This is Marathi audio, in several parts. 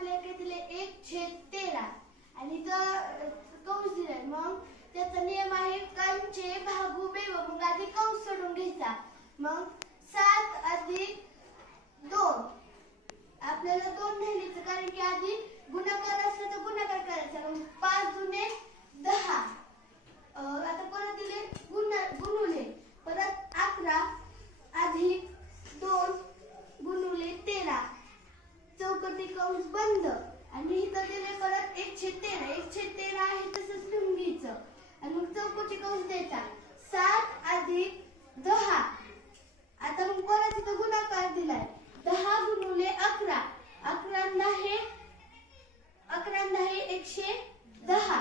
आपल्याकडे दिले 1/13 आणि कंस दिलाय. मग त्याचा नियम आहे कंचे भागू बेव. मग आधी कंस सोडून घ्यायचा. मग 7 अधिक 2 आपल्याला 2 लिहायचं कारण की आधी गुणाकार असला तर गुणाकार करायचा. मग 5 दुने 10. आता परत दिले गुणुले. परत 11 अधिक 2 गुणुले 13 चौकटी कंस बंद. आणि इथं दिले परत 1/13. 1/13 आहे तसंच लिहून घ्यायचं आणि मग चौकटी कंस द्यायचा. 7 अधिक 10. आता मग परत इथं गुणाकार दिलाय. 10 गुणुले 11. 11 आहे 110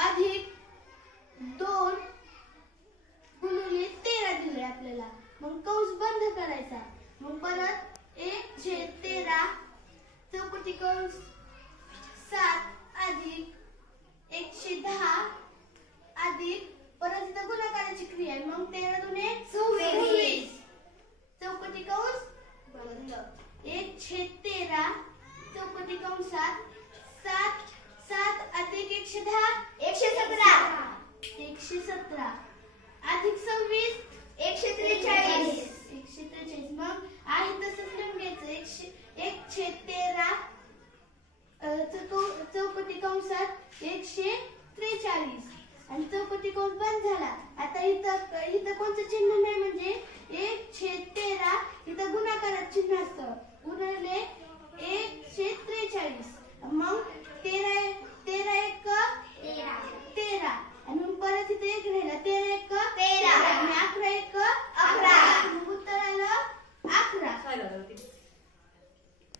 अधिक 2 गुणुले 13 दिले आपल्याला. मग कंस बंद करायचा. मग परत 1/13 चौकटी कंस 7 अधिक 110 अधिक परत इथं गुणाकाराची क्रिया आहे. मग 13 दुने 24 चौकटी कंस बंद. 1/13 चौकटी कंसात 7 अधिक 110 117 अधिक 26 143. मग आहे तसंच लिहून घ्यायचं. 1/13 चौकटी कंसात 143 आणि चौकटी कंस बंद झाला. आता इथं कोणतं चिन्ह नाही म्हणजे